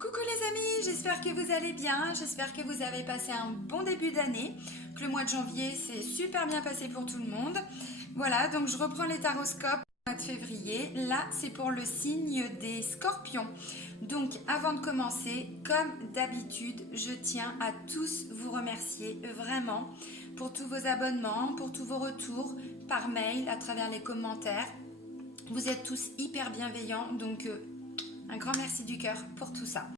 Coucou les amis, j'espère que vous allez bien, j'espère que vous avez passé un bon début d'année, que le mois de janvier s'est super bien passé pour tout le monde. Voilà, donc je reprends les taroscopes du mois de février. Là, c'est pour le signe des scorpions. Donc avant de commencer, comme d'habitude, je tiens à tous vous remercier vraiment pour tous vos abonnements, pour tous vos retours par mail, à travers les commentaires. Vous êtes tous hyper bienveillants, donc un grand merci du cœur pour tout ça.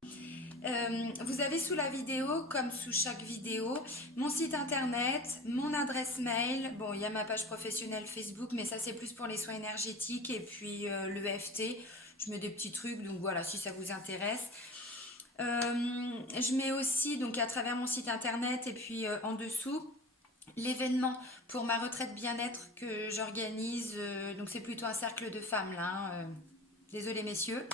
Vous avez sous la vidéo, comme sous chaque vidéo, mon site internet, mon adresse mail. Bon, il y a ma page professionnelle Facebook, mais ça c'est plus pour les soins énergétiques. Et puis le EFT, je mets des petits trucs, donc voilà, si ça vous intéresse. Je mets aussi, donc à travers mon site internet, et puis en dessous, l'événement pour ma retraite bien-être que j'organise. Donc c'est plutôt un cercle de femmes là, hein. Désolée messieurs,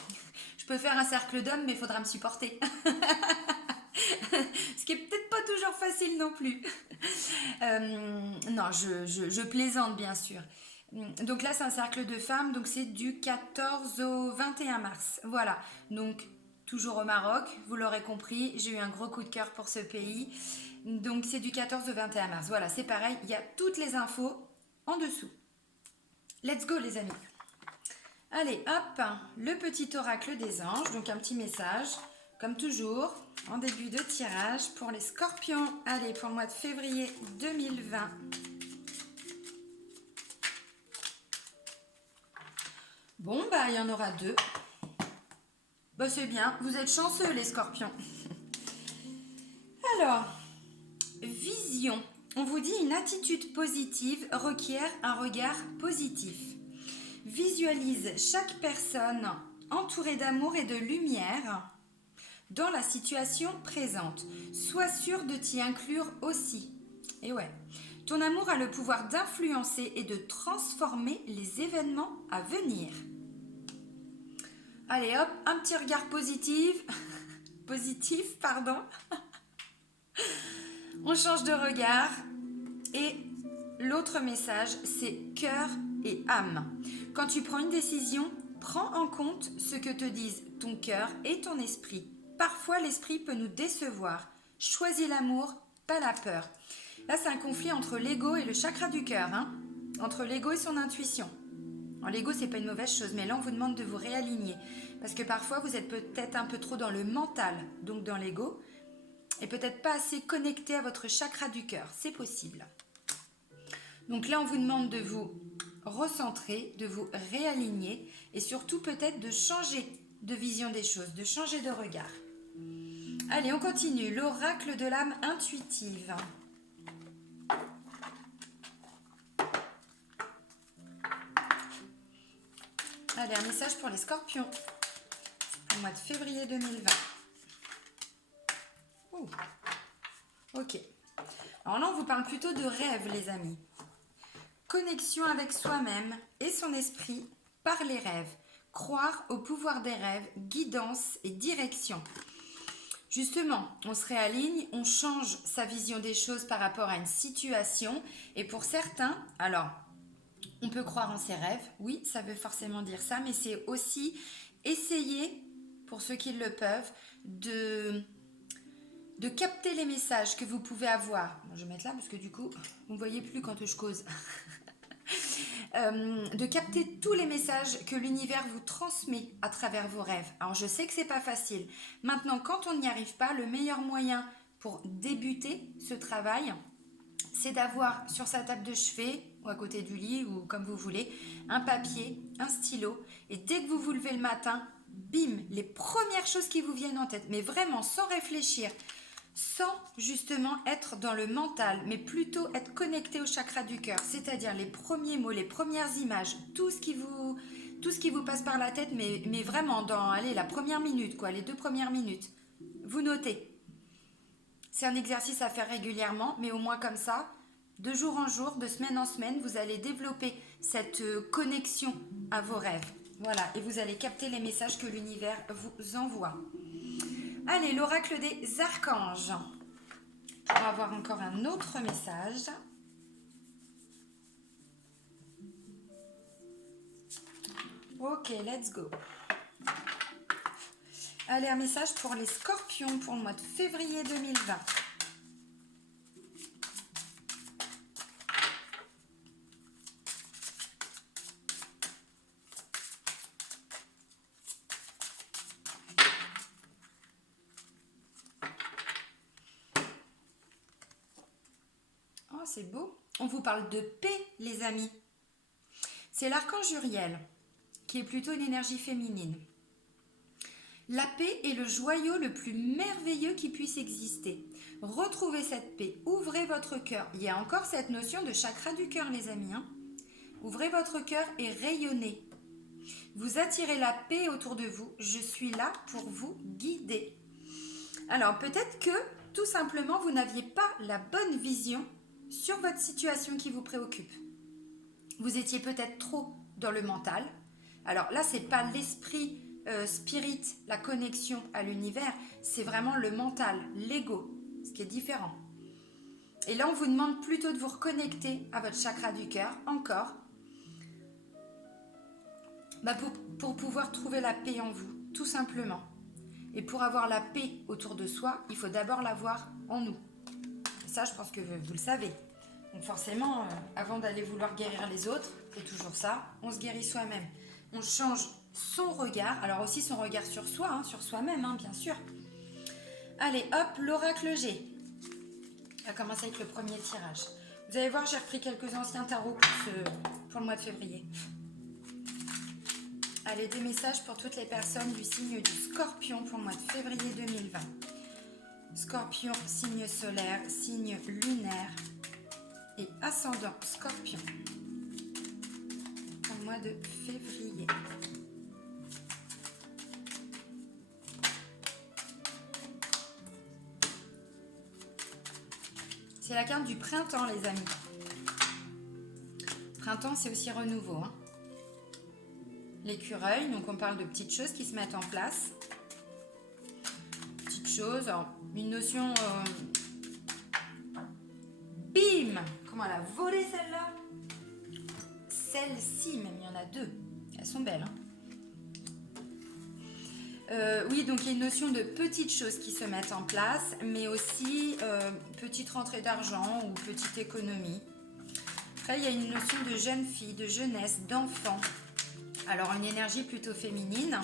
je peux faire un cercle d'hommes mais il faudra me supporter. Ce qui est peut-être pas toujours facile non plus. Non, je plaisante bien sûr. Donc là c'est un cercle de femmes, donc c'est du 14 au 21 mars. Voilà, donc toujours au Maroc, vous l'aurez compris, j'ai eu un gros coup de cœur pour ce pays. Donc c'est du 14 au 21 mars. Voilà, c'est pareil, il y a toutes les infos en dessous. Let's go les amis. Allez, hop, le petit oracle des anges, donc un petit message, comme toujours, en début de tirage pour les scorpions. Allez, pour le mois de février 2020. Bon, bah, il y en aura deux. Bah, c'est bien, vous êtes chanceux les scorpions. Alors, vision. On vous dit une attitude positive requiert un regard positif. Visualise chaque personne entourée d'amour et de lumière dans la situation présente. Sois sûr de t'y inclure aussi. Et ouais, ton amour a le pouvoir d'influencer et de transformer les événements à venir. Allez hop, un petit regard positif. Positif, pardon. On change de regard. Et l'autre message, c'est cœur et âme. Quand tu prends une décision, prends en compte ce que te disent ton cœur et ton esprit. Parfois, l'esprit peut nous décevoir. Choisis l'amour, pas la peur. Là, c'est un conflit entre l'ego et le chakra du cœur, hein, entre l'ego et son intuition. L'ego, c'est pas une mauvaise chose, mais là, on vous demande de vous réaligner. Parce que parfois, vous êtes peut-être un peu trop dans le mental, donc dans l'ego, et peut-être pas assez connecté à votre chakra du cœur. C'est possible. Donc là, on vous demande de vous recentrer, de vous réaligner et surtout peut-être de changer de vision des choses, de changer de regard. Allez, on continue. L'oracle de l'âme intuitive. Allez, un message pour les scorpions pour le mois de février 2020. Ouh. Ok. Alors là, on vous parle plutôt de rêve, les amis. Connexion avec soi-même et son esprit par les rêves. Croire au pouvoir des rêves, guidance et direction. Justement, on se réaligne, on change sa vision des choses par rapport à une situation. Et pour certains, alors, on peut croire en ses rêves, oui, ça veut forcément dire ça, mais c'est aussi essayer, pour ceux qui le peuvent, de capter les messages que vous pouvez avoir. Bon, je vais mettre là parce que du coup, vous ne voyez plus quand je cause. De capter tous les messages que l'univers vous transmet à travers vos rêves. Alors je sais que c'est pas facile. Maintenant, quand on n'y arrive pas, le meilleur moyen pour débuter ce travail, c'est d'avoir sur sa table de chevet ou à côté du lit ou comme vous voulez, un papier, un stylo, et dès que vous vous levez le matin, bim, les premières choses qui vous viennent en tête, mais vraiment sans réfléchir, sans justement être dans le mental, mais plutôt être connecté au chakra du cœur, c'est-à-dire les premiers mots, les premières images, tout ce qui vous passe par la tête, mais vraiment dans la première minute, quoi, les 2 premières minutes. Vous notez. C'est un exercice à faire régulièrement, mais au moins comme ça, de jour en jour, de semaine en semaine, vous allez développer cette connexion à vos rêves. Voilà, et vous allez capter les messages que l'univers vous envoie. Allez, l'oracle des archanges. Pour avoir encore un autre message. Ok, let's go. Allez, un message pour les scorpions pour le mois de février 2020. Oh, c'est beau. On vous parle de paix, les amis. C'est l'archange Uriel, qui est plutôt une énergie féminine. La paix est le joyau le plus merveilleux qui puisse exister. Retrouvez cette paix, ouvrez votre cœur. Il y a encore cette notion de chakra du cœur, les amis. Ouvrez votre cœur et rayonnez. Vous attirez la paix autour de vous. Je suis là pour vous guider. Alors, peut-être que, tout simplement, vous n'aviez pas la bonne vision sur votre situation qui vous préoccupe. Vous étiez peut-être trop dans le mental. Alors là, c'est pas l'esprit spirit, la connexion à l'univers, c'est vraiment le mental, l'ego, ce qui est différent. Et là, on vous demande plutôt de vous reconnecter à votre chakra du cœur, encore, pour pouvoir trouver la paix en vous, tout simplement. Et pour avoir la paix autour de soi, il faut d'abord l'avoir en nous. Et ça, je pense que vous le savez. Donc forcément, avant d'aller vouloir guérir les autres, c'est toujours ça, on se guérit soi-même. On change son regard, alors aussi son regard sur soi, sur soi-même, bien sûr. Allez, hop, l'oracle G. On va commencer avec le premier tirage. Vous allez voir, j'ai repris quelques anciens tarots pour le mois de février. Allez, des messages pour toutes les personnes du signe du Scorpion pour le mois de février 2020. Scorpion, signe solaire, signe lunaire et ascendant Scorpion pour le mois de février. C'est la carte du printemps, les amis. Printemps, c'est aussi renouveau. L'écureuil, donc on parle de petites choses qui se mettent en place. Petites choses, alors, une notion... Bim! Comment elle a volé celle-là? Celle-ci, même, il y en a deux. Elles sont belles. Oui, donc il y a une notion de petites choses qui se mettent en place, mais aussi petite rentrée d'argent ou petite économie. Après, il y a une notion de jeune fille, de jeunesse, d'enfant. Alors, une énergie plutôt féminine.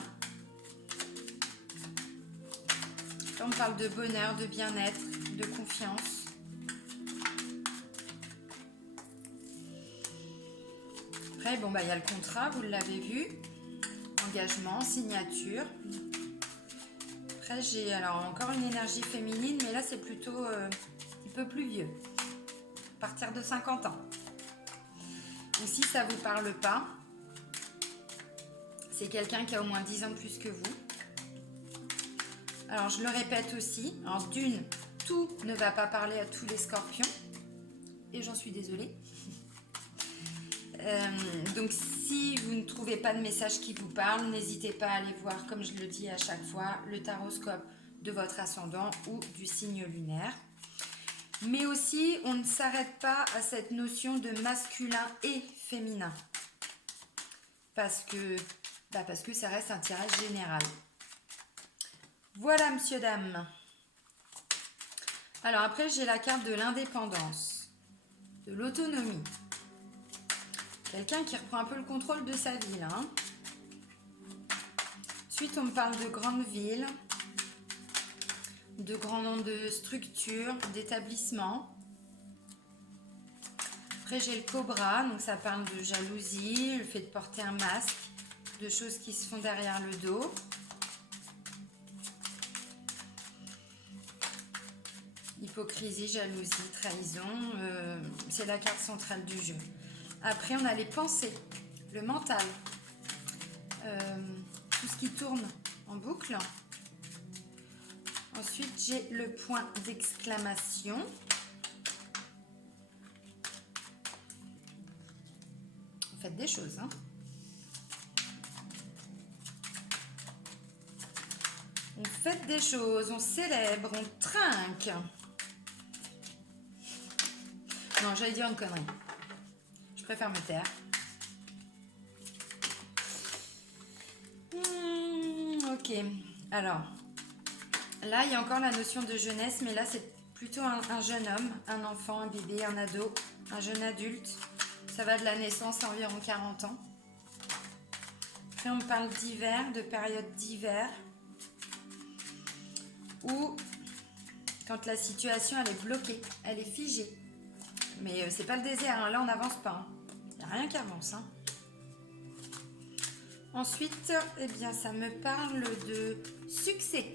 Là, on parle de bonheur, de bien-être, de confiance. Après, bon, il y a le contrat, vous l'avez vu. Engagement, signature. Après, j'ai alors encore une énergie féminine, mais là, c'est plutôt un peu plus vieux. À partir de 50 ans. Ou si ça ne vous parle pas, c'est quelqu'un qui a au moins 10 ans de plus que vous. Alors, je le répète aussi. Alors, d'une, tout ne va pas parler à tous les scorpions. Et j'en suis désolée. Donc, si vous ne trouvez pas de message qui vous parle, n'hésitez pas à aller voir, comme je le dis à chaque fois, le taroscope de votre ascendant ou du signe lunaire. Mais aussi, on ne s'arrête pas à cette notion de masculin et féminin. Parce que ça reste un tirage général. Voilà, monsieur, dame. Alors après, j'ai la carte de l'indépendance, de l'autonomie. Quelqu'un qui reprend un peu le contrôle de sa vie, là. Ensuite, on me parle de grandes villes, de grands noms de structures, d'établissements. Après, j'ai le cobra, donc ça parle de jalousie, le fait de porter un masque, de choses qui se font derrière le dos. Hypocrisie, jalousie, trahison, c'est la carte centrale du jeu. Après, on a les pensées, le mental, tout ce qui tourne en boucle. Ensuite, j'ai le point d'exclamation. Vous faites des choses, On fait des choses, on célèbre, on trinque. Non, j'allais dire une connerie. Je préfère me taire. Ok, alors, Là, il y a encore la notion de jeunesse, mais là, c'est plutôt un jeune homme, un enfant, un bébé, un ado, un jeune adulte. Ça va de la naissance à environ 40 ans. Après, on parle d'hiver, de période d'hiver, où quand la situation, elle est bloquée, elle est figée. Mais c'est pas le désert, hein. Là, on n'avance pas. Il n'y a rien qui avance. Hein. Ensuite, eh bien, ça me parle de succès,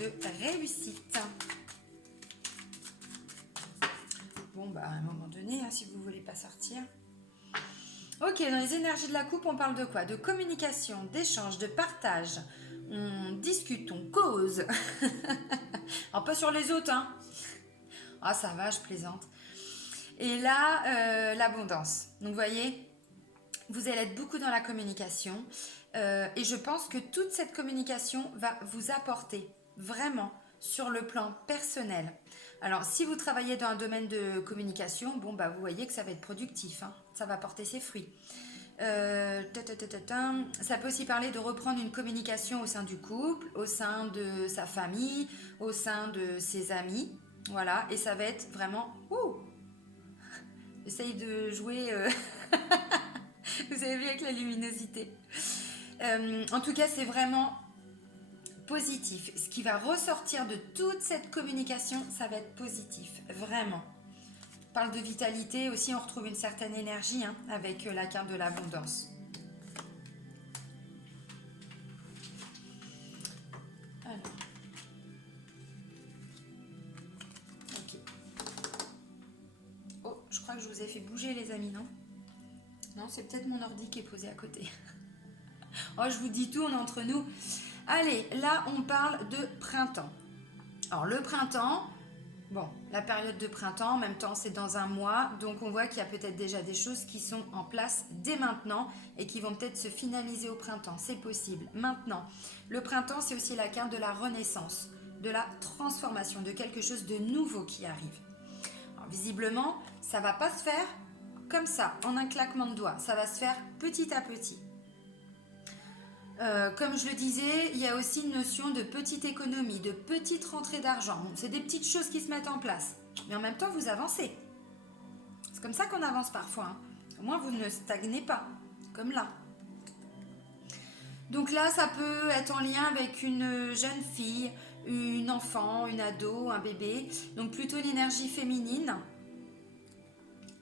de réussite. Bon, bah, à un moment donné, hein, si vous ne voulez pas sortir. Ok, dans les énergies de la coupe, on parle de quoi? De communication, d'échange, de partage. On discute, on cause. Alors, pas sur les autres, hein. Ah, ça va, je plaisante. Et là, l'abondance. Donc, vous voyez, vous allez être beaucoup dans la communication. Et je pense que toute cette communication va vous apporter vraiment sur le plan personnel. Alors, si vous travaillez dans un domaine de communication, bon, bah, vous voyez que ça va être productif, hein, ça va porter ses fruits. Ça peut aussi parler de reprendre une communication au sein du couple, au sein de sa famille, au sein de ses amis. Voilà, et ça va être vraiment... J'essaye de jouer... Vous avez vu avec la luminosité. En tout cas, c'est vraiment positif. Ce qui va ressortir de toute cette communication, ça va être positif, vraiment. On parle de vitalité aussi, on retrouve une certaine énergie hein, avec la carte de l'abondance. Alors. Ok. Oh, je crois que je vous ai fait bouger les amis, non? Non, c'est peut-être mon ordi qui est posé à côté. Oh, je vous dis tout, on est entre nous. Allez, là, on parle de printemps. Alors, le printemps, bon, la période de printemps, en même temps, c'est dans un mois. Donc, on voit qu'il y a peut-être déjà des choses qui sont en place dès maintenant et qui vont peut-être se finaliser au printemps. C'est possible. Maintenant, le printemps, c'est aussi la carte de la renaissance, de la transformation, de quelque chose de nouveau qui arrive. Alors, visiblement, ça ne va pas se faire comme ça, en un claquement de doigts. Ça va se faire petit à petit. Comme je le disais, il y a aussi une notion de petite économie, de petite rentrée d'argent. Bon, c'est des petites choses qui se mettent en place. Mais en même temps, vous avancez. C'est comme ça qu'on avance parfois. Hein. Au moins, vous ne stagnez pas, comme là. Donc là, ça peut être en lien avec une jeune fille, une enfant, une ado, un bébé. Donc plutôt l'énergie féminine.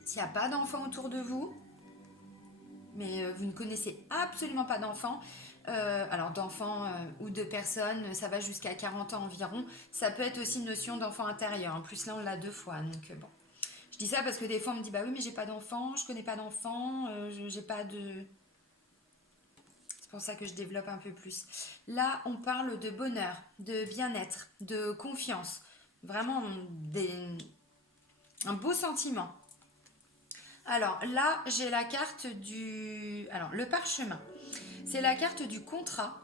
S'il n'y a pas d'enfants autour de vous, mais vous ne connaissez absolument pas d'enfants, alors d'enfants ou de personnes, ça va jusqu'à 40 ans environ. Ça peut être aussi une notion d'enfant intérieur. En plus, là, on l'a 2 fois. Donc, bon. Je dis ça parce que des fois, on me dit, bah oui, mais j'ai pas d'enfant, je connais pas d'enfant, j'ai pas de... C'est pour ça que je développe un peu plus. Là, on parle de bonheur, de bien-être, de confiance. Vraiment, un beau sentiment. Alors là, j'ai la carte du... Alors, le parchemin. C'est la carte du contrat,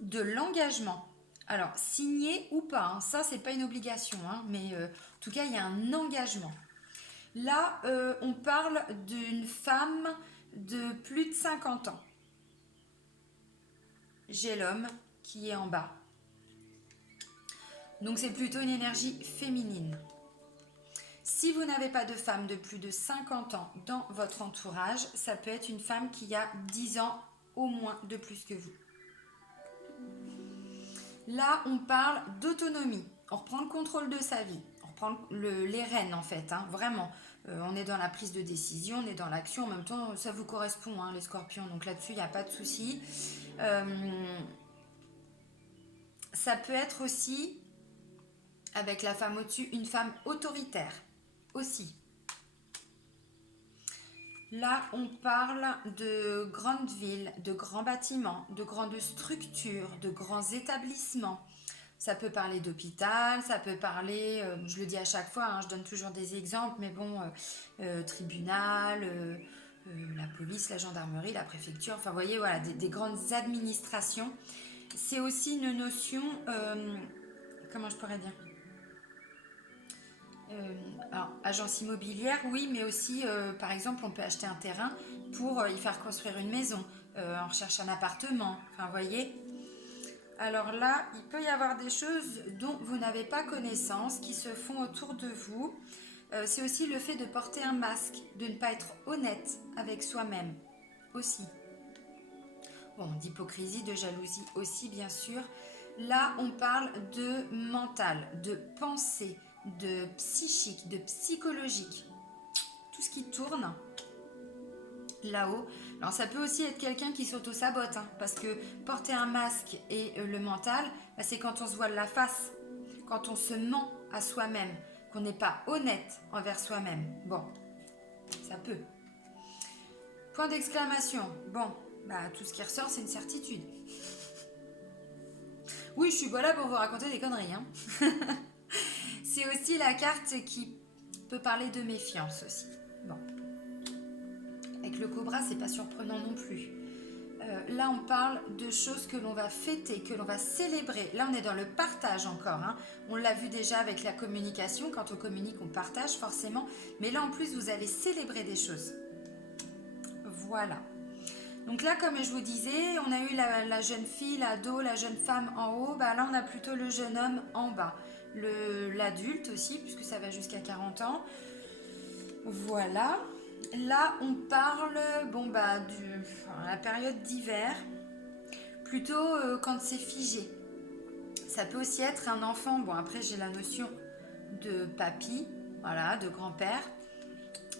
de l'engagement. Alors, signé ou pas, hein, ça, c'est pas une obligation, hein, mais en tout cas, il y a un engagement. Là, on parle d'une femme de plus de 50 ans. J'ai l'homme qui est en bas. Donc, c'est plutôt une énergie féminine. Si vous n'avez pas de femme de plus de 50 ans dans votre entourage, ça peut être une femme qui a 10 ans au moins de plus que vous. Là, on parle d'autonomie. On reprend le contrôle de sa vie. On reprend les rênes en fait, hein, vraiment. On est dans la prise de décision, on est dans l'action. En même temps, ça vous correspond, hein, les scorpions. Donc là-dessus, il n'y a pas de souci. Ça peut être aussi, avec la femme au-dessus, une femme autoritaire aussi. Là, on parle de grandes villes, de grands bâtiments, de grandes structures, de grands établissements. Ça peut parler d'hôpital, ça peut parler, je le dis à chaque fois, hein, je donne toujours des exemples, mais bon, tribunal, la police, la gendarmerie, la préfecture, enfin vous voyez, voilà, des grandes administrations. C'est aussi une notion, comment je pourrais dire alors, agence immobilière, oui, mais aussi, par exemple, on peut acheter un terrain pour y faire construire une maison. On recherche un appartement, enfin, vous voyez. Alors là, il peut y avoir des choses dont vous n'avez pas connaissance, qui se font autour de vous. C'est aussi le fait de porter un masque, de ne pas être honnête avec soi-même aussi. Bon, d'hypocrisie, de jalousie aussi, bien sûr. Là, on parle de mental, de pensée, de psychique, de psychologique. Tout ce qui tourne là-haut. Alors, ça peut aussi être quelqu'un qui s'auto-sabote, hein, parce que porter un masque et le mental, bah, c'est quand on se voile la face, quand on se ment à soi-même, qu'on n'est pas honnête envers soi-même. Bon, ça peut. Point d'exclamation. Bon, bah, tout ce qui ressort, c'est une certitude. Oui, je suis pas là pour vous raconter des conneries. Hein. C'est aussi la carte qui peut parler de méfiance aussi. Bon. Avec le cobra, c'est pas surprenant non plus. Là, on parle de choses que l'on va fêter, que l'on va célébrer. Là, on est dans le partage encore. Hein. On l'a vu déjà avec la communication. Quand on communique, on partage forcément. Mais là, en plus, vous allez célébrer des choses. Voilà. Donc là, comme je vous disais, on a eu la jeune fille, l'ado, la jeune femme en haut. Bah, là, on a plutôt le jeune homme en bas. L'adulte aussi, puisque ça va jusqu'à 40 ans. Voilà. Là, on parle la période d'hiver, plutôt quand c'est figé. Ça peut aussi être un enfant. Bon, après, j'ai la notion de papy, voilà, de grand-père.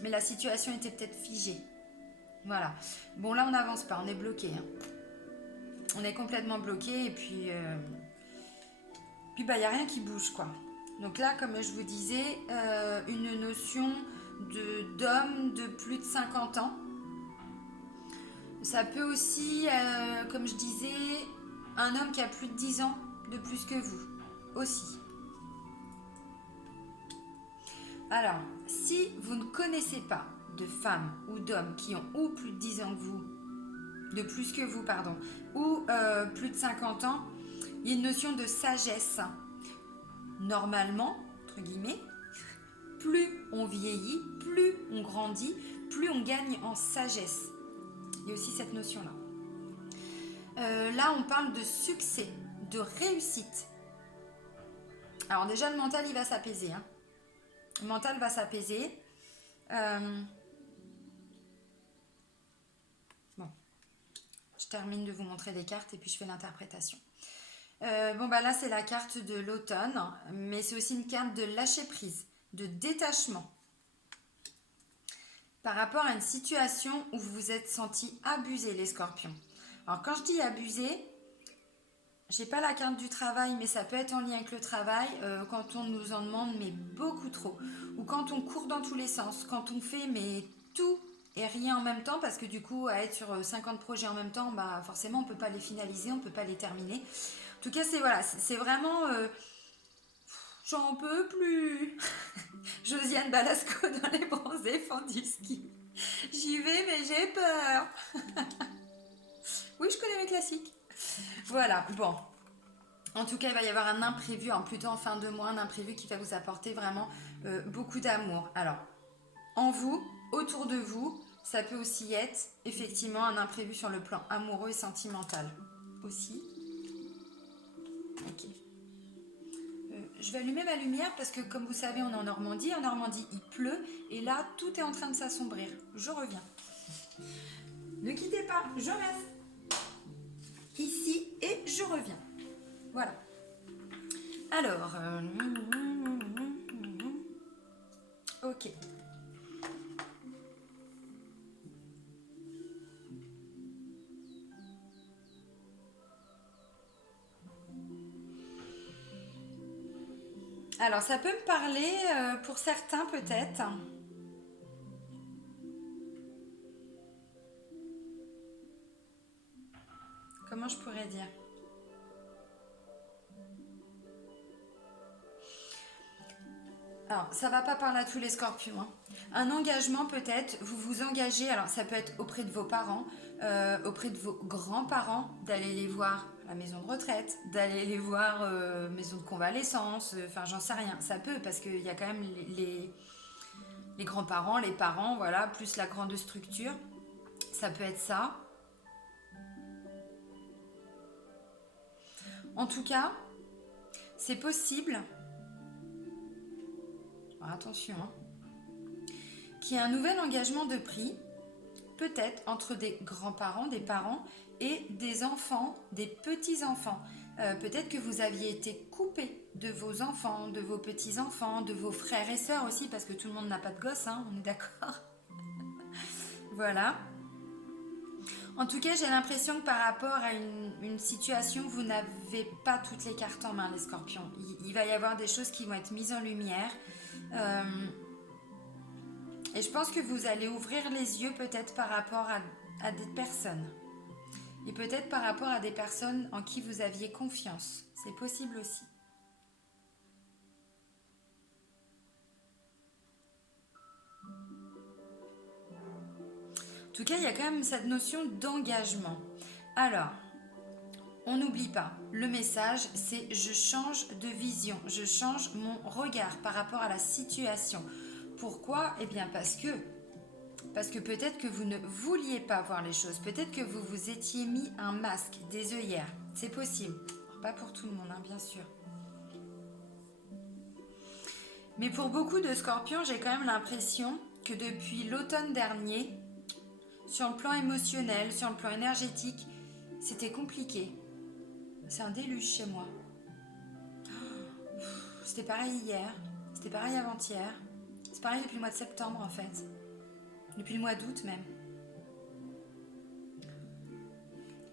Mais la situation était peut-être figée. Voilà. Bon, là, on n'avance pas, on est bloqué. Hein. On est complètement bloqué et puis il n'y a rien qui bouge, quoi. Donc là, comme je vous disais, une notion d'homme de plus de 50 ans. Ça peut aussi, comme je disais, un homme qui a plus de 10 ans de plus que vous, aussi. Alors, si vous ne connaissez pas de femmes ou d'hommes qui ont ou plus de 10 ans que vous, de plus que vous, pardon, ou plus de 50 ans, il y a une notion de sagesse. Normalement, entre guillemets, plus on vieillit, plus on grandit, plus on gagne en sagesse. Il y a aussi cette notion-là. Là, on parle de succès, de réussite. Alors déjà, le mental, il va s'apaiser. Hein. Le mental va s'apaiser. Bon, je termine de vous montrer les cartes et puis je fais l'interprétation. Là, c'est la carte de l'automne, mais c'est aussi une carte de lâcher prise, de détachement. Par rapport à une situation où vous vous êtes senti abusé, les scorpions. Alors, quand je dis abusé, j'ai pas la carte du travail, mais ça peut être en lien avec le travail, quand on nous en demande, mais beaucoup trop. Ou quand on court dans tous les sens, quand on fait mais tout et rien en même temps, parce que du coup, à être sur 50 projets en même temps, bah forcément, on peut pas les finaliser, on peut pas les terminer. En tout cas, c'est vraiment... j'en peux plus. Josiane Balasco dans les bronzés font du ski. J'y vais, mais j'ai peur. Oui, je connais mes classiques. Voilà, bon. En tout cas, il va y avoir un imprévu, plutôt en fin de mois, un imprévu qui va vous apporter vraiment beaucoup d'amour. Alors, en vous, autour de vous, ça peut aussi être effectivement un imprévu sur le plan amoureux et sentimental. Aussi. Ok. Je vais allumer ma lumière parce que, comme vous savez, on est en Normandie. En Normandie, il pleut. Et là, tout est en train de s'assombrir. Je reviens. Ne quittez pas, je reste ici et je reviens. Voilà. Alors, ok. Alors, ça peut me parler pour certains peut-être. Comment je pourrais dire? Alors, ça va pas parler à tous les scorpions. Hein. Un engagement peut-être, vous vous engagez, alors ça peut être auprès de vos parents, auprès de vos grands-parents, d'aller les voir à la maison de retraite, d'aller les voir maison de convalescence, enfin j'en sais rien. Ça peut parce qu'il y a quand même les grands-parents, les parents, voilà, plus la grande structure. Ça peut être ça. En tout cas, c'est possible, alors attention, hein, qu'il y ait un nouvel engagement de prix, peut-être entre des grands-parents, des parents et des enfants, des petits-enfants. Peut-être que vous aviez été coupé de vos enfants, de vos petits-enfants, de vos frères et sœurs aussi, parce que tout le monde n'a pas de gosses, hein, on est d'accord. Voilà. En tout cas, j'ai l'impression que par rapport à une situation, vous n'avez pas toutes les cartes en main, les scorpions. Il va y avoir des choses qui vont être mises en lumière. Euh, et je pense que vous allez ouvrir les yeux peut-être par rapport à des personnes. Et peut-être par rapport à des personnes en qui vous aviez confiance. C'est possible aussi. En tout cas, il y a quand même cette notion d'engagement. Alors, on n'oublie pas, le message, c'est je change de vision, je change mon regard par rapport à la situation. Pourquoi? Eh bien parce que peut-être que vous ne vouliez pas voir les choses, peut-être que vous vous étiez mis un masque, des œillères, c'est possible. Pas pour tout le monde, hein, bien sûr. Mais pour beaucoup de scorpions, j'ai quand même l'impression que depuis l'automne dernier, sur le plan émotionnel, sur le plan énergétique, c'était compliqué. C'est un déluge chez moi. C'était pareil hier, c'était pareil avant-hier, c'est pareil depuis le mois de septembre en fait, depuis le mois d'août même.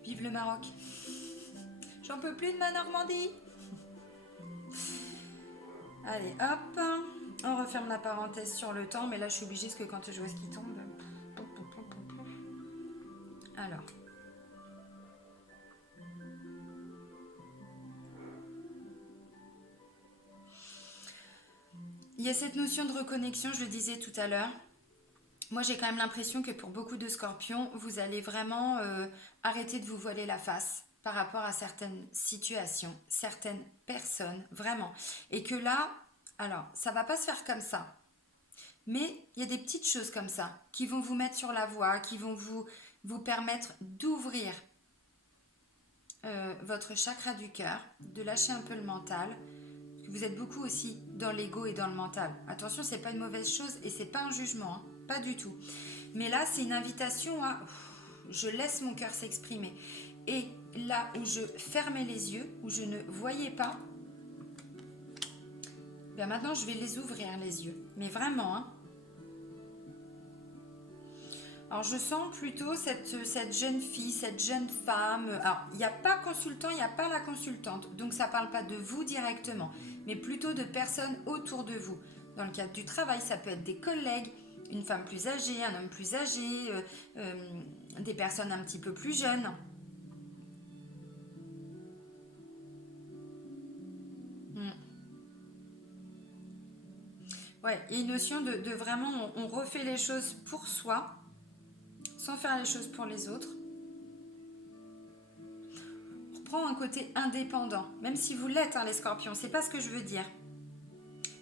Vive le Maroc. J'en peux plus de ma Normandie. Allez, hop, on referme la parenthèse sur le temps, mais là je suis obligée parce que quand je vois ce qui tombe... Alors... Il y a cette notion de reconnexion, je le disais tout à l'heure. Moi, j'ai quand même l'impression que pour beaucoup de scorpions, vous allez vraiment arrêter de vous voiler la face par rapport à certaines situations, certaines personnes, vraiment. Et que là, alors, ça va pas se faire comme ça. Mais il y a des petites choses comme ça qui vont vous mettre sur la voie, qui vont vous permettre d'ouvrir votre chakra du cœur, de lâcher un peu le mental. Vous êtes beaucoup aussi dans l'ego et dans le mental. Attention, c'est pas une mauvaise chose et c'est pas un jugement, hein, pas du tout. Mais là, c'est une invitation à je laisse mon cœur s'exprimer. Et là où je fermais les yeux, où je ne voyais pas, bien maintenant je vais les ouvrir les yeux. Mais vraiment, hein. Alors je sens plutôt cette jeune fille, cette jeune femme. Alors il n'y a pas consultant, il n'y a pas la consultante. Donc ça ne parle pas de vous directement, mais plutôt de personnes autour de vous. Dans le cadre du travail, ça peut être des collègues, une femme plus âgée, un homme plus âgé, des personnes un petit peu plus jeunes. Ouais, il y a une notion de vraiment, on refait les choses pour soi, sans faire les choses pour les autres. On reprend un côté indépendant, même si vous l'êtes, hein, les scorpions, c'est pas ce que je veux dire.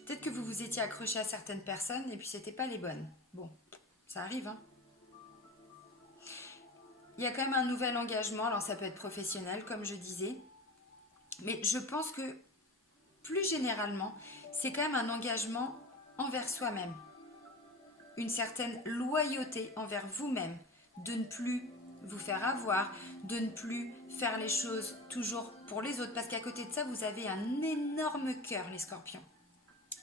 Peut-être que vous vous étiez accroché à certaines personnes et puis c'était pas les bonnes. Bon, ça arrive, hein. Il y a quand même un nouvel engagement, alors ça peut être professionnel, comme je disais, mais je pense que plus généralement, c'est quand même un engagement envers soi-même, une certaine loyauté envers vous-même, de ne plus vous faire avoir, de ne plus faire les choses toujours pour les autres, parce qu'à côté de ça, vous avez un énorme cœur, les scorpions.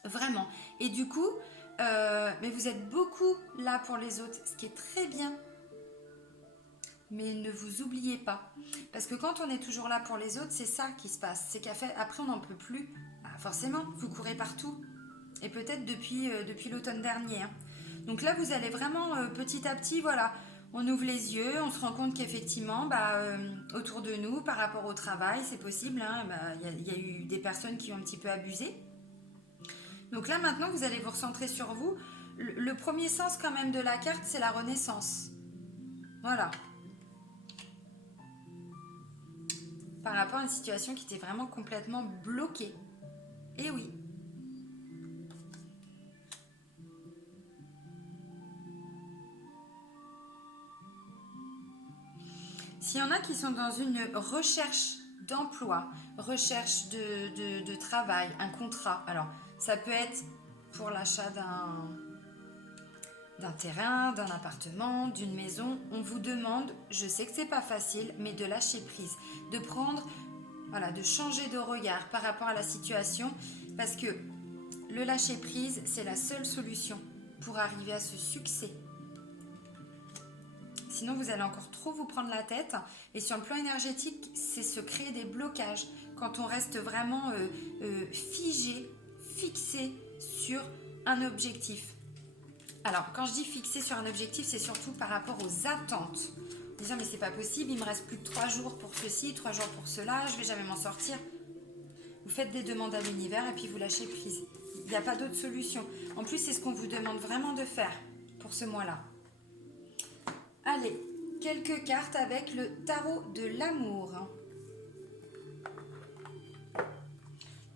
Vraiment. Et du coup, mais vous êtes beaucoup là pour les autres, ce qui est très bien. Mais ne vous oubliez pas. Parce que quand on est toujours là pour les autres, c'est ça qui se passe. C'est qu'après, on n'en peut plus. Bah, forcément, vous courez partout. Et peut-être depuis l'automne dernier, hein. Donc là, vous allez vraiment petit à petit, voilà, on ouvre les yeux, on se rend compte qu'effectivement, autour de nous, par rapport au travail, c'est possible, hein, y a eu des personnes qui ont un petit peu abusé. Donc là, maintenant, vous allez vous recentrer sur vous. Le premier sens quand même de la carte, c'est la renaissance. Voilà. Par rapport à une situation qui était vraiment complètement bloquée. Et oui. S'il y en a qui sont dans une recherche d'emploi, recherche de travail, un contrat. Alors, ça peut être pour l'achat d'un terrain, d'un appartement, d'une maison. On vous demande, je sais que c'est pas facile, mais de lâcher prise, de prendre, voilà, de changer de regard par rapport à la situation, parce que le lâcher prise, c'est la seule solution pour arriver à ce succès. Sinon, vous allez encore trop vous prendre la tête. Et sur le plan énergétique, c'est se créer des blocages. Quand on reste vraiment figé, fixé sur un objectif. Alors, quand je dis fixé sur un objectif, c'est surtout par rapport aux attentes. Disant, mais c'est pas possible, il me reste plus que 3 jours pour ceci, 3 jours pour cela, je vais jamais m'en sortir. Vous faites des demandes à l'univers et puis vous lâchez prise. Il n'y a pas d'autre solution. En plus, c'est ce qu'on vous demande vraiment de faire pour ce mois-là. Allez, quelques cartes avec le tarot de l'amour.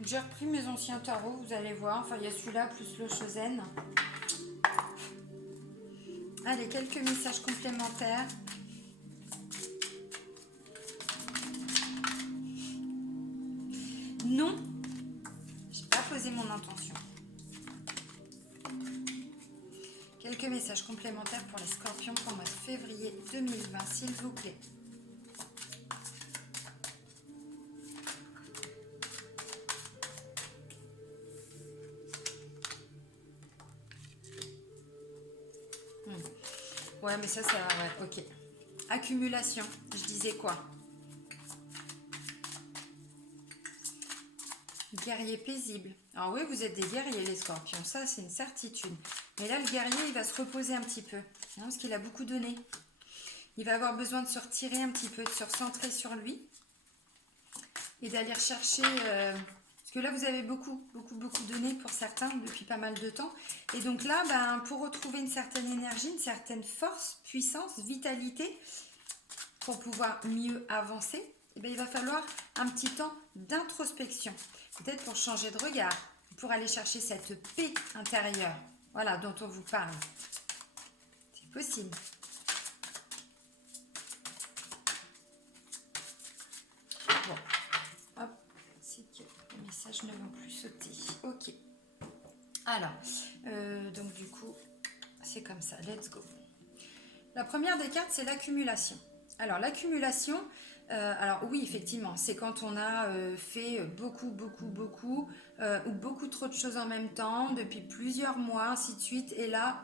J'ai repris mes anciens tarots, vous allez voir. Enfin, il y a celui-là plus le Chosen. Allez, quelques messages complémentaires. Non, je n'ai pas posé mon intention. Quelques messages complémentaires pour les scorpions pour le mois de février 2020, s'il vous plaît. Ouais, mais ça, ouais, ok. Accumulation, je disais quoi? Guerrier paisible. Alors oui, vous êtes des guerriers, les scorpions, ça, c'est une certitude. Mais là, le guerrier, il va se reposer un petit peu, hein, parce qu'il a beaucoup donné. Il va avoir besoin de se retirer un petit peu, de se recentrer sur lui et d'aller rechercher... parce que là, vous avez beaucoup donné pour certains depuis pas mal de temps. Et donc là, ben, pour retrouver une certaine énergie, une certaine force, puissance, vitalité, pour pouvoir mieux avancer, eh bien, il va falloir un petit temps d'introspection. Peut-être pour changer de regard, pour aller chercher cette paix intérieure, voilà, dont on vous parle. C'est possible. Bon, hop, c'est que les messages ne vont plus sauter. Ok. Alors, donc du coup, c'est comme ça, let's go. La première des cartes, c'est l'accumulation. Alors, l'accumulation... alors oui, effectivement, c'est quand on a fait beaucoup, ou beaucoup trop de choses en même temps, depuis plusieurs mois, ainsi de suite, et là,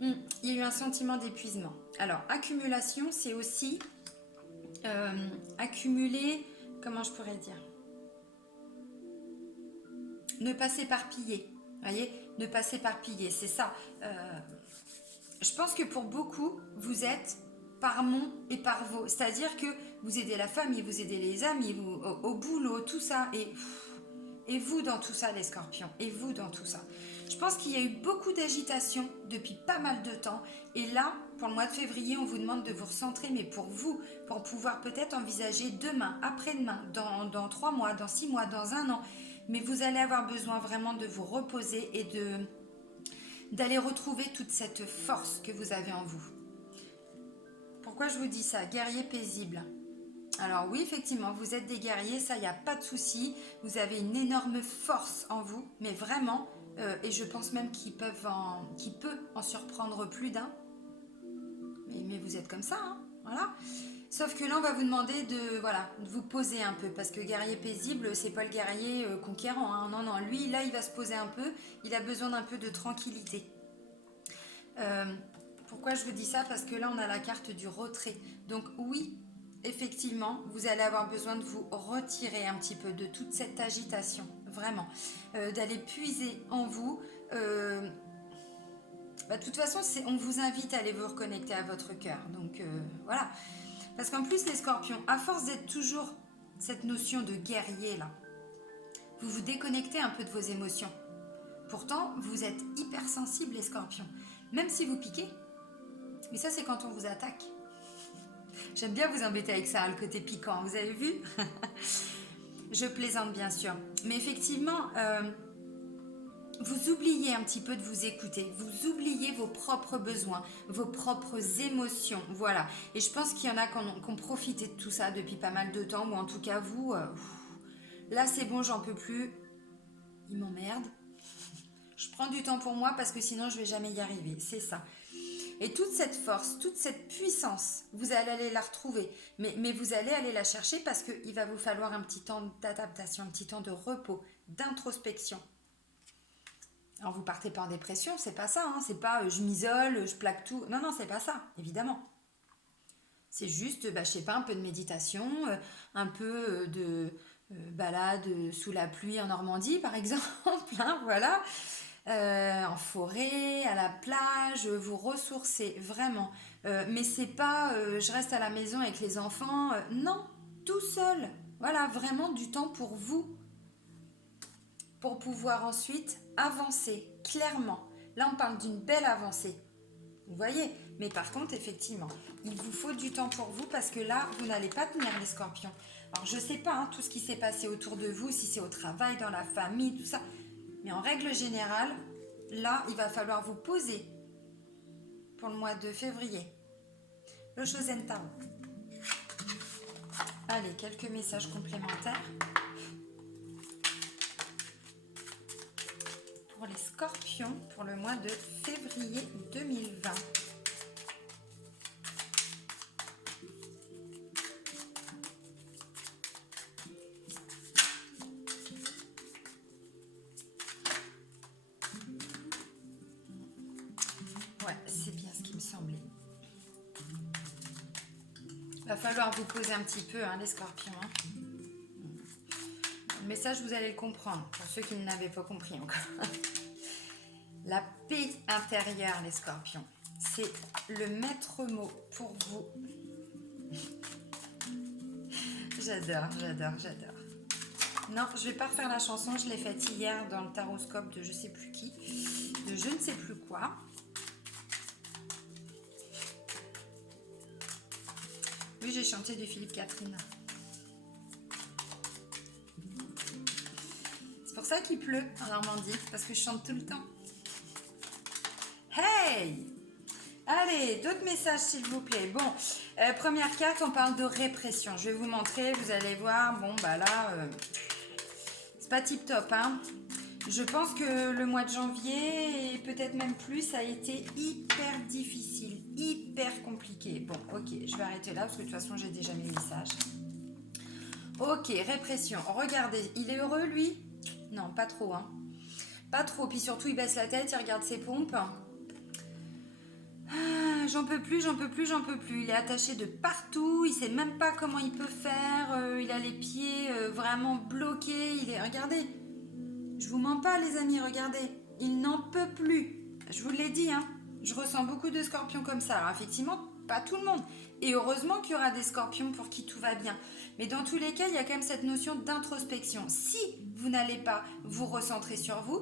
il y a eu un sentiment d'épuisement. Alors, accumulation, c'est aussi accumuler, comment je pourrais dire, ne pas s'éparpiller, voyez, ne pas s'éparpiller, c'est ça. Je pense que pour beaucoup, vous êtes par mon et par vos. C'est-à-dire que vous aidez la famille, vous aidez les amis, vous, au boulot, tout ça. Et vous dans tout ça, les scorpions. Et vous dans tout ça. Je pense qu'il y a eu beaucoup d'agitation depuis pas mal de temps. Et là, pour le mois de février, on vous demande de vous recentrer, mais pour vous, pour pouvoir peut-être envisager demain, après-demain, dans 3 mois, dans 6 mois, dans 1 an. Mais vous allez avoir besoin vraiment de vous reposer et d'aller retrouver toute cette force que vous avez en vous. Pourquoi je vous dis ça? Guerrier paisible. Alors oui, effectivement, vous êtes des guerriers, ça, il n'y a pas de souci. Vous avez une énorme force en vous, mais vraiment, et je pense même qu'il peut en surprendre plus d'un. Mais vous êtes comme ça, hein, voilà. Sauf que là, on va vous demander de vous poser un peu, parce que guerrier paisible, c'est pas le guerrier conquérant, hein. Non, lui, là, il va se poser un peu, il a besoin d'un peu de tranquillité. Pourquoi je vous dis ça? Parce que là, on a la carte du retrait. Donc oui, effectivement, vous allez avoir besoin de vous retirer un petit peu de toute cette agitation, vraiment. D'aller puiser en vous. De toute façon, on vous invite à aller vous reconnecter à votre cœur. Donc voilà. Parce qu'en plus, les scorpions, à force d'être toujours cette notion de guerrier, là, vous vous déconnectez un peu de vos émotions. Pourtant, vous êtes hypersensibles, les scorpions. Même si vous piquez. Mais ça, c'est quand on vous attaque. J'aime bien vous embêter avec ça, le côté piquant. Vous avez vu? Je plaisante, bien sûr. Mais effectivement, vous oubliez un petit peu de vous écouter, vous oubliez vos propres besoins, vos propres émotions, voilà. Et je pense qu'il y en a qui ont profité de tout ça depuis pas mal de temps, ou en tout cas vous, là c'est bon, j'en peux plus, il m'emmerde. Je prends du temps pour moi parce que sinon je vais jamais y arriver, c'est ça. Et toute cette force, toute cette puissance, vous allez aller la retrouver. Mais vous allez aller la chercher parce qu'il va vous falloir un petit temps d'adaptation, un petit temps de repos, d'introspection. Alors vous partez pas en dépression, c'est pas ça, hein. C'est pas je m'isole, je plaque tout. Non, non, c'est pas ça, évidemment. C'est juste, je sais pas, un peu de méditation, un peu de balade sous la pluie en Normandie, par exemple, hein, voilà. En forêt, à la plage, vous ressourcer vraiment. Mais c'est pas je reste à la maison avec les enfants. Non, tout seul. Voilà, vraiment du temps pour vous, pour pouvoir ensuite avancer clairement. Là, on parle d'une belle avancée. Vous voyez? Mais par contre, effectivement, il vous faut du temps pour vous parce que là, vous n'allez pas tenir les scorpions. Alors, je sais pas tout ce qui s'est passé autour de vous, si c'est au travail, dans la famille, tout ça. Mais en règle générale, là, il va falloir vous poser pour le mois de février. Le Shosen Tarot. Allez, quelques messages complémentaires. Pour les scorpions, pour le mois de février 2020. Ouais, c'est bien ce qui me semblait. Va falloir vous poser un petit peu, les scorpions. Le message, vous allez le comprendre, pour ceux qui ne l'avaient pas compris encore. La paix intérieure, les scorpions, c'est le maître mot pour vous. J'adore, j'adore, j'adore. Non, je vais pas refaire la chanson, je l'ai faite hier dans le taroscope de je sais plus qui, de je ne sais plus quoi. Oui, j'ai chanté du Philippe Catherine. C'est pour ça qu'il pleut en Normandie, parce que je chante tout le temps. Hey! Allez, d'autres messages s'il vous plaît. Bon, première carte, on parle de répression. Je vais vous montrer, vous allez voir. Bon, bah là, c'est pas tip top, hein. Je pense que le mois de janvier, et peut-être même plus, a été hyper difficile, hyper compliqué. Bon, ok, je vais arrêter là, parce que de toute façon, j'ai déjà mes messages. Ok, répression. Regardez, il est heureux, lui? Non, pas trop, hein. Pas trop. Puis surtout, il baisse la tête, il regarde ses pompes. Ah, j'en peux plus, j'en peux plus, j'en peux plus. Il est attaché de partout, il sait même pas comment il peut faire. Il a les pieds vraiment bloqués. Regardez, je vous mens pas, les amis, regardez. Il n'en peut plus. Je vous l'ai dit, hein. Je ressens beaucoup de scorpions comme ça. Alors, effectivement, pas tout le monde. Et heureusement qu'il y aura des scorpions pour qui tout va bien. Mais dans tous les cas, il y a quand même cette notion d'introspection. Si vous n'allez pas vous recentrer sur vous,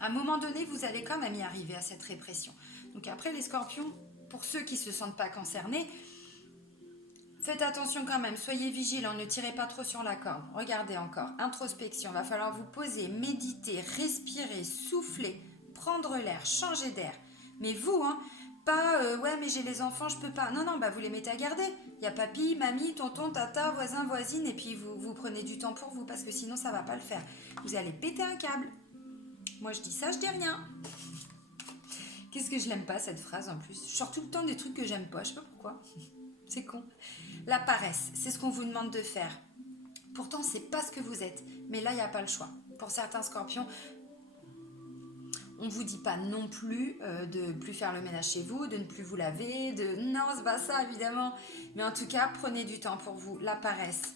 à un moment donné, vous allez quand même y arriver à cette répression. Donc après, les scorpions, pour ceux qui ne se sentent pas concernés, faites attention quand même, soyez vigilants, ne tirez pas trop sur la corde. Regardez encore, introspection, va falloir vous poser, méditer, respirer, souffler, prendre l'air, changer d'air. Mais vous, pas ouais mais j'ai les enfants, je peux pas. Non, non, bah vous les mettez à garder. Il y a papy, mamie, tonton, tata, voisin, voisine, et puis vous prenez du temps pour vous, parce que sinon ça va pas le faire. Vous allez péter un câble. Moi je dis ça, je dis rien. Qu'est-ce que je l'aime pas cette phrase en plus. Je sors tout le temps des trucs que j'aime pas, je sais pas pourquoi. C'est con. La paresse, c'est ce qu'on vous demande de faire. Pourtant, c'est pas ce que vous êtes. Mais là, il n'y a pas le choix. Pour certains scorpions, on ne vous dit pas non plus de plus faire le ménage chez vous, de ne plus vous laver, Non, c'est pas ça, évidemment. Mais en tout cas, prenez du temps pour vous. La paresse.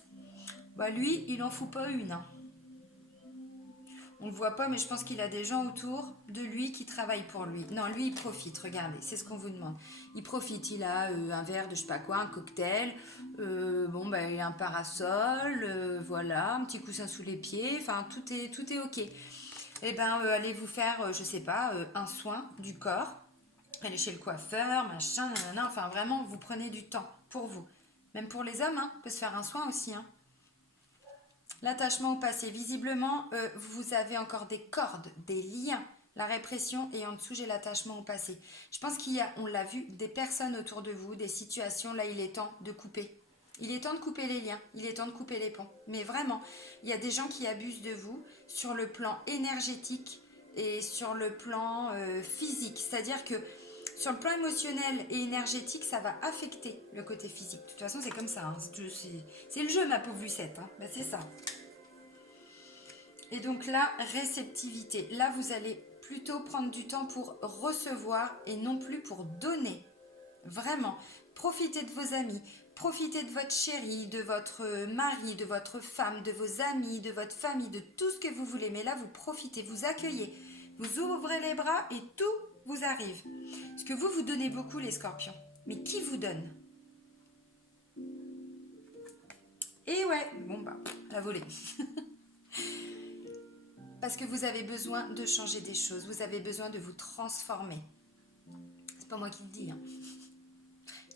Bah lui, il en fout pas une, On ne le voit pas, mais je pense qu'il a des gens autour de lui qui travaillent pour lui. Non, lui, il profite, regardez, c'est ce qu'on vous demande. Il profite, il a un verre de je sais pas quoi, un cocktail, il a un parasol, voilà, un petit coussin sous les pieds, enfin, tout est ok. Eh bien, allez vous faire, je sais pas, un soin du corps, allez chez le coiffeur, machin, nanana, enfin, vraiment, vous prenez du temps pour vous. Même pour les hommes, on peut se faire un soin aussi, L'attachement au passé. Visiblement, vous avez encore des cordes, des liens. La répression et en dessous, j'ai l'attachement au passé. Je pense qu'il y a, on l'a vu, des personnes autour de vous, des situations. Là, il est temps de couper. Il est temps de couper les liens. Il est temps de couper les ponts. Mais vraiment, il y a des gens qui abusent de vous sur le plan énergétique et sur le plan physique. C'est-à-dire que sur le plan émotionnel et énergétique, ça va affecter le côté physique. De toute façon, c'est comme ça. Hein. C'est le jeu, ma pauvre Lucette. Hein. Ben, c'est ça. Et donc là, réceptivité. Là, vous allez plutôt prendre du temps pour recevoir et non plus pour donner. Vraiment. Profitez de vos amis. Profitez de votre chéri, de votre mari, de votre femme, de vos amis, de votre famille, de tout ce que vous voulez. Mais là, vous profitez, vous accueillez. Vous ouvrez les bras et tout vous arrive. Parce que vous donnez beaucoup, les scorpions. Mais qui vous donne? Et ouais, bon bah, la volée. Parce que vous avez besoin de changer des choses. Vous avez besoin de vous transformer. C'est pas moi qui le dis. Hein.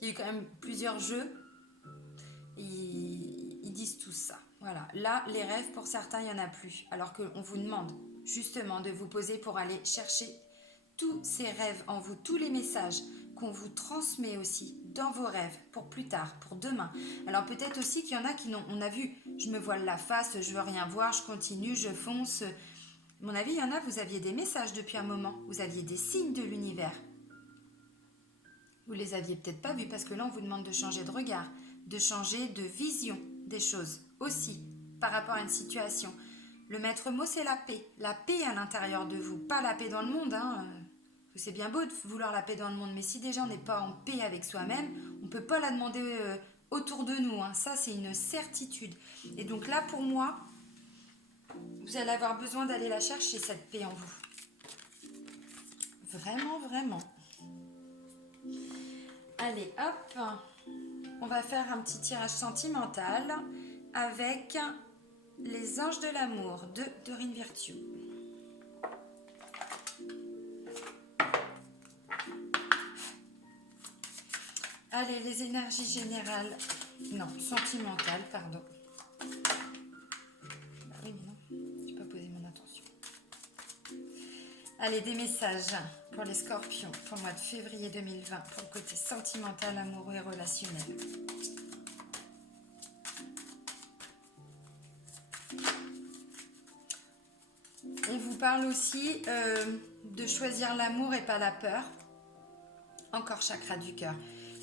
Il y a eu quand même plusieurs jeux. Ils disent tout ça. Voilà. Là, les rêves, pour certains, il n'y en a plus. Alors qu'on vous demande justement de vous poser pour aller chercher tous ces rêves en vous, tous les messages qu'on vous transmet aussi dans vos rêves pour plus tard, pour demain. Alors peut-être aussi qu'il y en a qui n'ont, on a vu, je me voile la face, je veux rien voir, je continue, je fonce. À mon avis, il y en a, vous aviez des messages depuis un moment, vous aviez des signes de l'univers. Vous les aviez peut-être pas vus parce que là, on vous demande de changer de regard, de changer de vision des choses aussi par rapport à une situation. Le maître mot, c'est la paix à l'intérieur de vous, pas la paix dans le monde. Hein. C'est bien beau de vouloir la paix dans le monde, mais si déjà on n'est pas en paix avec soi-même, on ne peut pas la demander autour de nous. Hein. Ça, c'est une certitude. Et donc là, pour moi, vous allez avoir besoin d'aller la chercher, cette paix en vous. Vraiment, vraiment. Allez, hop, on va faire un petit tirage sentimental avec les anges de l'amour de Dorine Virtue. Allez, les énergies générales, non, sentimentales, pardon. Bah oui, mais non, je n'ai pas posé mon attention. Allez, des messages pour les scorpions pour le mois de février 2020, pour le côté sentimental, amoureux et relationnel. On vous parle aussi de choisir l'amour et pas la peur. Encore chakra du cœur.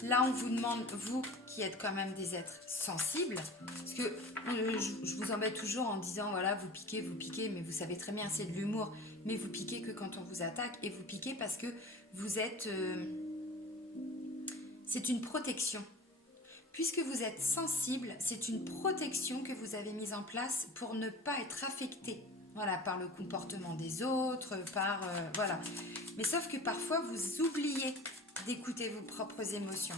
Là, on vous demande, vous qui êtes quand même des êtres sensibles, parce que je vous embête toujours en disant, voilà, vous piquez, mais vous savez très bien, c'est de l'humour, mais vous piquez que quand on vous attaque, et vous piquez parce que vous êtes... c'est une protection. Puisque vous êtes sensible, c'est une protection que vous avez mise en place pour ne pas être affecté. Voilà, par le comportement des autres, par... voilà. Mais sauf que parfois, vous oubliez d'écouter vos propres émotions.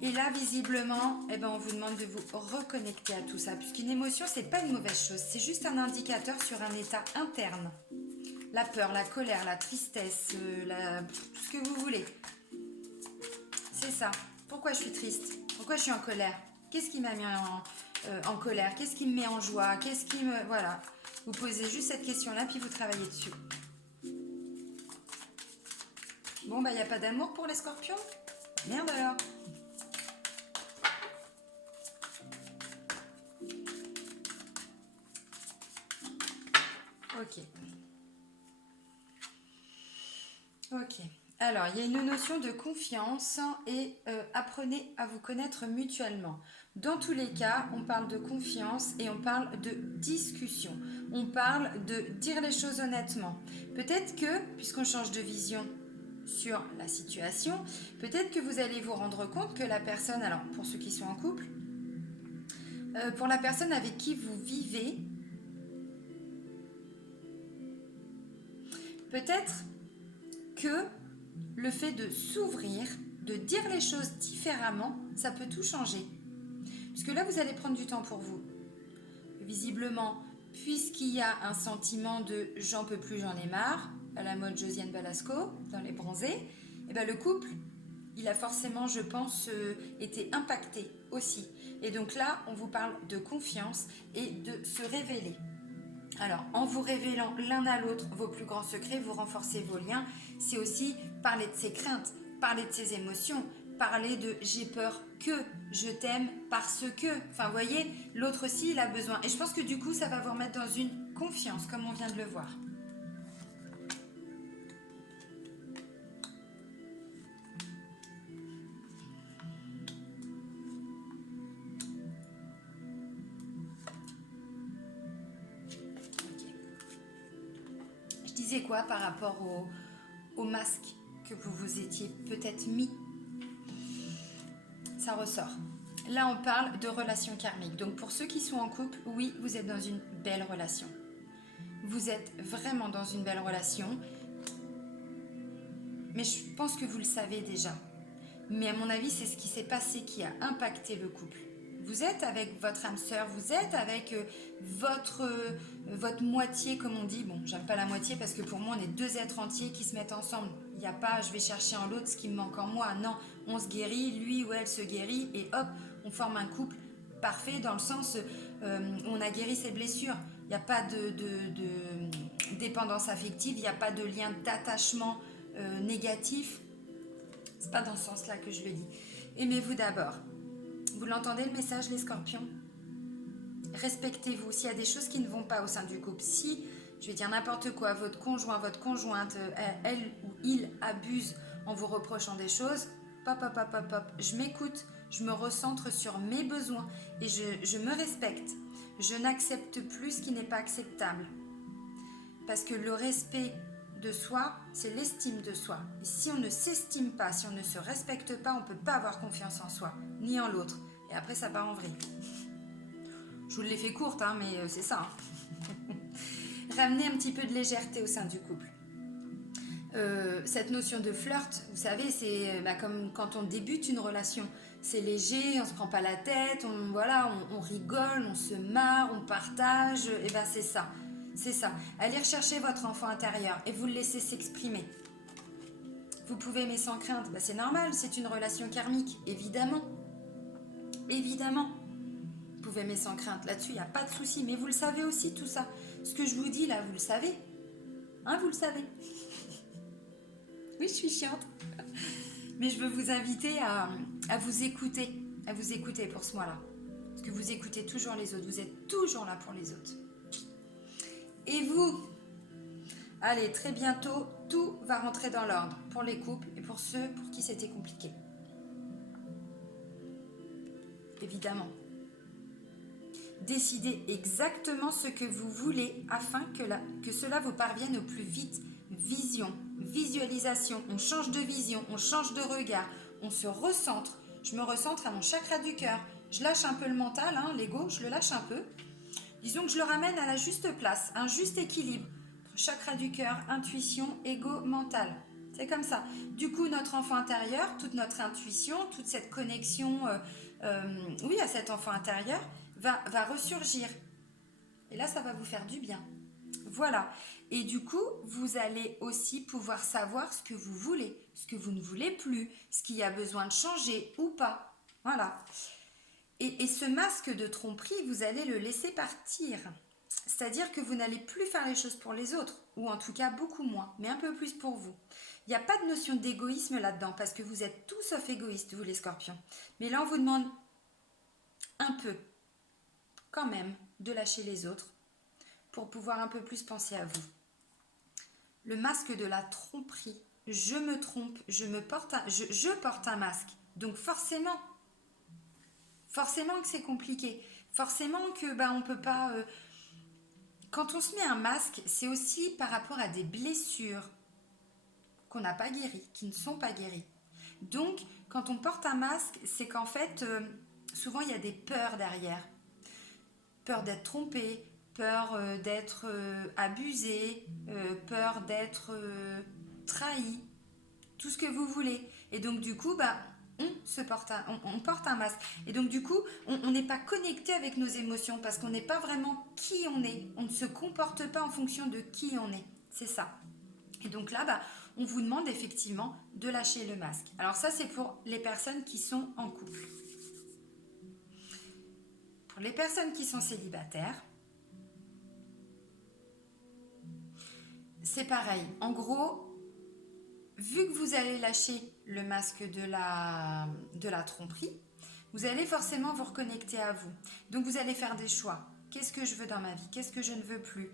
Et là, visiblement, eh ben, on vous demande de vous reconnecter à tout ça. Puisqu'une émotion, c'est pas une mauvaise chose. C'est juste un indicateur sur un état interne. La peur, la colère, la tristesse, tout ce que vous voulez. C'est ça. Pourquoi je suis triste? Pourquoi je suis en colère? Qu'est-ce qui m'a mis en colère? Qu'est-ce qui me met en joie? Qu'est-ce qui me... Voilà. Vous posez juste cette question-là, puis vous travaillez dessus. Bon, bah, il n'y a pas d'amour pour les scorpions? Merde alors. Ok. Ok. Alors, il y a une notion de confiance et apprenez à vous connaître mutuellement. Dans tous les cas, on parle de confiance et on parle de discussion. On parle de dire les choses honnêtement. Peut-être que, puisqu'on change de vision sur la situation, peut-être que vous allez vous rendre compte que la personne, alors pour ceux qui sont en couple, pour la personne avec qui vous vivez, peut-être que le fait de s'ouvrir, de dire les choses différemment, ça peut tout changer. Parce que là, vous allez prendre du temps pour vous. Visiblement, puisqu'il y a un sentiment de « j'en peux plus, j'en ai marre », à la mode Josiane Balasco, dans Les Bronzés, et ben le couple, il a forcément, je pense, été impacté aussi. Et donc là, on vous parle de confiance et de se révéler. Alors, en vous révélant l'un à l'autre vos plus grands secrets, vous renforcez vos liens. C'est aussi parler de ses craintes, parler de ses émotions, parler de j'ai peur que, je t'aime parce que. Enfin, vous voyez, l'autre aussi, il a besoin. Et je pense que du coup, ça va vous remettre dans une confiance, comme on vient de le voir. Je disais quoi par rapport au masque que vous vous étiez peut-être mis? Ça ressort. Là, on parle de relations karmiques. Donc, pour ceux qui sont en couple, oui, vous êtes dans une belle relation. Vous êtes vraiment dans une belle relation. Mais je pense que vous le savez déjà. Mais à mon avis, c'est ce qui s'est passé qui a impacté le couple. Vous êtes avec votre âme sœur, vous êtes avec votre moitié, comme on dit. Bon, j'aime pas la moitié parce que pour moi, on est deux êtres entiers qui se mettent ensemble. Il n'y a pas, je vais chercher en l'autre ce qui me manque en moi. Non, on se guérit, lui ou elle se guérit et hop, on forme un couple parfait dans le sens on a guéri ses blessures. Il n'y a pas de dépendance affective, il n'y a pas de lien d'attachement négatif. C'est pas dans ce sens-là que je le dis. Aimez-vous d'abord. Vous l'entendez le message, les scorpions? Respectez-vous. S'il y a des choses qui ne vont pas au sein du couple, si, je vais dire n'importe quoi, votre conjoint, votre conjointe, elle ou il abuse en vous reprochant des choses, pop, pop, pop, pop, pop, je m'écoute, je me recentre sur mes besoins et je me respecte. Je n'accepte plus ce qui n'est pas acceptable. Parce que le respect de soi, c'est l'estime de soi. Et si on ne s'estime pas, si on ne se respecte pas, on ne peut pas avoir confiance en soi, ni en l'autre. Et après, ça part en vrille. Je vous l'ai fait courte, hein, mais c'est ça. Hein. Ramener un petit peu de légèreté au sein du couple. Cette notion de flirt, vous savez, c'est comme quand on débute une relation. C'est léger, on ne se prend pas la tête, on rigole, on se marre, on partage, et ben c'est ça. C'est ça. Allez rechercher votre enfant intérieur et vous le laissez s'exprimer. Vous pouvez aimer sans crainte. Ben, c'est normal, c'est une relation karmique. Évidemment. Évidemment. Vous pouvez aimer sans crainte. Là-dessus, il n'y a pas de souci. Mais vous le savez aussi, tout ça. Ce que je vous dis là, vous le savez. Hein, vous le savez. Oui, je suis chiante. Mais je veux vous inviter à vous écouter. À vous écouter pour ce mois-là. Parce que vous écoutez toujours les autres. Vous êtes toujours là pour les autres. Et vous? Allez, très bientôt, tout va rentrer dans l'ordre pour les couples et pour ceux pour qui c'était compliqué. Évidemment. Décidez exactement ce que vous voulez afin que cela vous parvienne au plus vite. Vision, visualisation, on change de vision, on change de regard, on se recentre. Je me recentre à mon chakra du cœur. Je lâche un peu le mental, hein, l'ego, je le lâche un peu. Disons que je le ramène à la juste place, un juste équilibre. Chakra du cœur, intuition, ego, mental. C'est comme ça. Du coup, notre enfant intérieur, toute notre intuition, toute cette connexion oui, à cet enfant intérieur va ressurgir. Et là, ça va vous faire du bien. Voilà. Et du coup, vous allez aussi pouvoir savoir ce que vous voulez, ce que vous ne voulez plus, ce qui a besoin de changer ou pas. Voilà. Et ce masque de tromperie, vous allez le laisser partir. C'est-à-dire que vous n'allez plus faire les choses pour les autres, ou en tout cas beaucoup moins, mais un peu plus pour vous. Il n'y a pas de notion d'égoïsme là-dedans, parce que vous êtes tout sauf égoïstes, vous les scorpions. Mais là, on vous demande un peu, quand même, de lâcher les autres, pour pouvoir un peu plus penser à vous. Le masque de la tromperie, je me trompe, je porte un masque, donc forcément que c'est compliqué, forcément que on peut pas... Quand on se met un masque, c'est aussi par rapport à des blessures qu'on n'a pas guéries, qui ne sont pas guéries. Donc, quand on porte un masque, c'est qu'en fait, souvent il y a des peurs derrière. Peur d'être trompé, peur d'être abusé, peur d'être trahi, tout ce que vous voulez. Et donc du coup, on porte un masque. Et donc du coup, on n'est pas connecté avec nos émotions parce qu'on n'est pas vraiment qui on est. On ne se comporte pas en fonction de qui on est. C'est ça. Et donc là, on vous demande effectivement de lâcher le masque. Alors ça, c'est pour les personnes qui sont en couple. Pour les personnes qui sont célibataires, c'est pareil. En gros, vu que vous allez lâcher le masque de la tromperie, vous allez forcément vous reconnecter à vous. Donc vous allez faire des choix. Qu'est-ce que je veux dans ma vie? Qu'est-ce que je ne veux plus?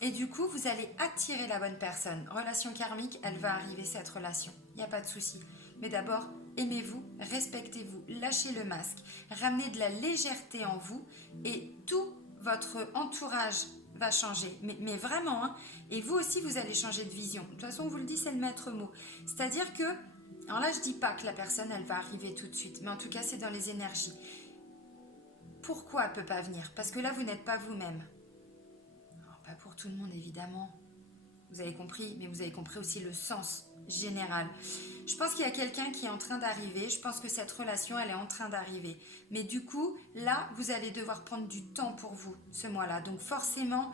Et du coup, vous allez attirer la bonne personne. Relation karmique, elle va arriver, cette relation. Il n'y a pas de souci. Mais d'abord, aimez-vous, respectez-vous, lâchez le masque, ramenez de la légèreté en vous et tout votre entourage va changer. Mais vraiment, hein. Et vous aussi, vous allez changer de vision. De toute façon, on vous le dit, c'est le maître mot. C'est-à-dire que, alors là, je dis pas que la personne, elle va arriver tout de suite, mais en tout cas, c'est dans les énergies. Pourquoi elle peut pas venir? Parce que là, vous n'êtes pas vous-même. Pas pour tout le monde, évidemment. Vous avez compris, mais vous avez compris aussi le sens général. Je pense qu'il y a quelqu'un qui est en train d'arriver. Je pense que cette relation, elle est en train d'arriver. Mais du coup, là, vous allez devoir prendre du temps pour vous, ce mois-là. Donc forcément,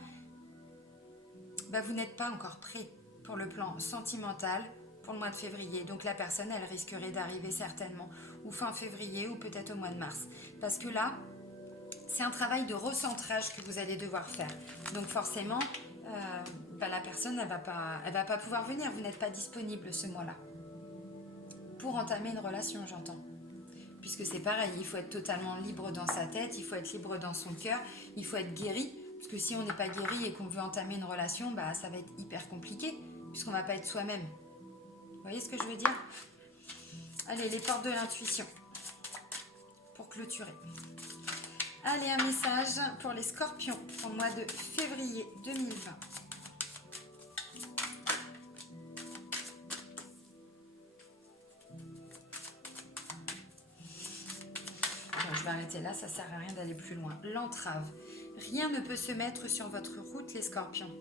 vous n'êtes pas encore prêt pour le plan sentimental pour le mois de février. Donc la personne, elle risquerait d'arriver certainement ou fin février ou peut-être au mois de mars. Parce que là, c'est un travail de recentrage que vous allez devoir faire. Donc forcément, la personne, elle va pas pouvoir venir. Vous n'êtes pas disponible ce mois-là. Pour entamer une relation, j'entends. Puisque c'est pareil, il faut être totalement libre dans sa tête, il faut être libre dans son cœur, il faut être guéri. Parce que si on n'est pas guéri et qu'on veut entamer une relation, ça va être hyper compliqué. Puisqu'on ne va pas être soi-même. Vous voyez ce que je veux dire? Allez, les portes de l'intuition. Pour clôturer. Allez, un message pour les scorpions pour le mois de février 2020. Bon, je vais arrêter là, ça sert à rien d'aller plus loin. L'entrave. Rien ne peut se mettre sur votre route, les scorpions.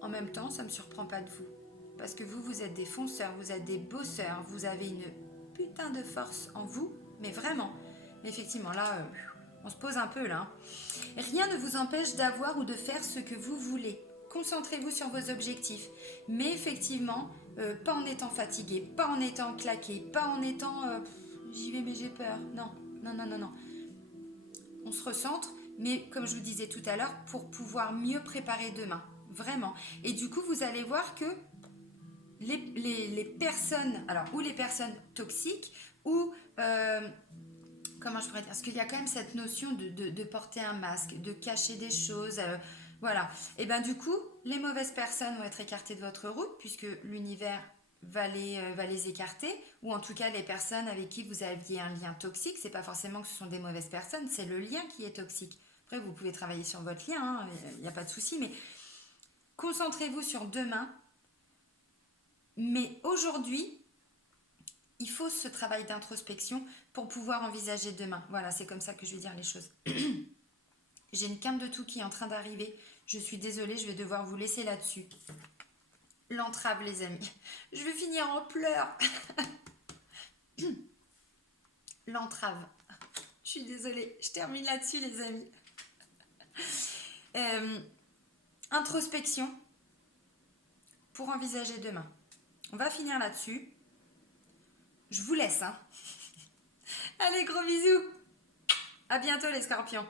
En même temps, ça ne me surprend pas de vous. Parce que vous êtes des fonceurs, vous êtes des bosseurs, vous avez une putain de force en vous, mais vraiment. Mais effectivement, là, on se pose un peu là. Rien ne vous empêche d'avoir ou de faire ce que vous voulez. Concentrez-vous sur vos objectifs. Mais effectivement, pas en étant fatigué, pas en étant claqué, pas en étant j'y vais mais j'ai peur. Non, non, non, non, non. On se recentre, mais comme je vous disais tout à l'heure, pour pouvoir mieux préparer demain. Vraiment. Et du coup, vous allez voir que les personnes, alors ou les personnes toxiques, ou comment je pourrais dire, parce qu'il y a quand même cette notion de porter un masque, de cacher des choses, voilà. Et du coup, les mauvaises personnes vont être écartées de votre route, puisque l'univers va les écarter, ou en tout cas les personnes avec qui vous aviez un lien toxique. C'est pas forcément que ce sont des mauvaises personnes, c'est le lien qui est toxique. Après, vous pouvez travailler sur votre lien, il n'y a pas de souci, mais concentrez-vous sur demain. Mais aujourd'hui, il faut ce travail d'introspection pour pouvoir envisager demain. Voilà, c'est comme ça que je vais dire les choses. J'ai une quinte de tout qui est en train d'arriver. Je suis désolée, je vais devoir vous laisser là-dessus. L'entrave, les amis. Je vais finir en pleurs. L'entrave. Je suis désolée, je termine là-dessus, les amis. Introspection pour envisager demain. On va finir là-dessus. Je vous laisse. Allez, gros bisous. À bientôt, les scorpions.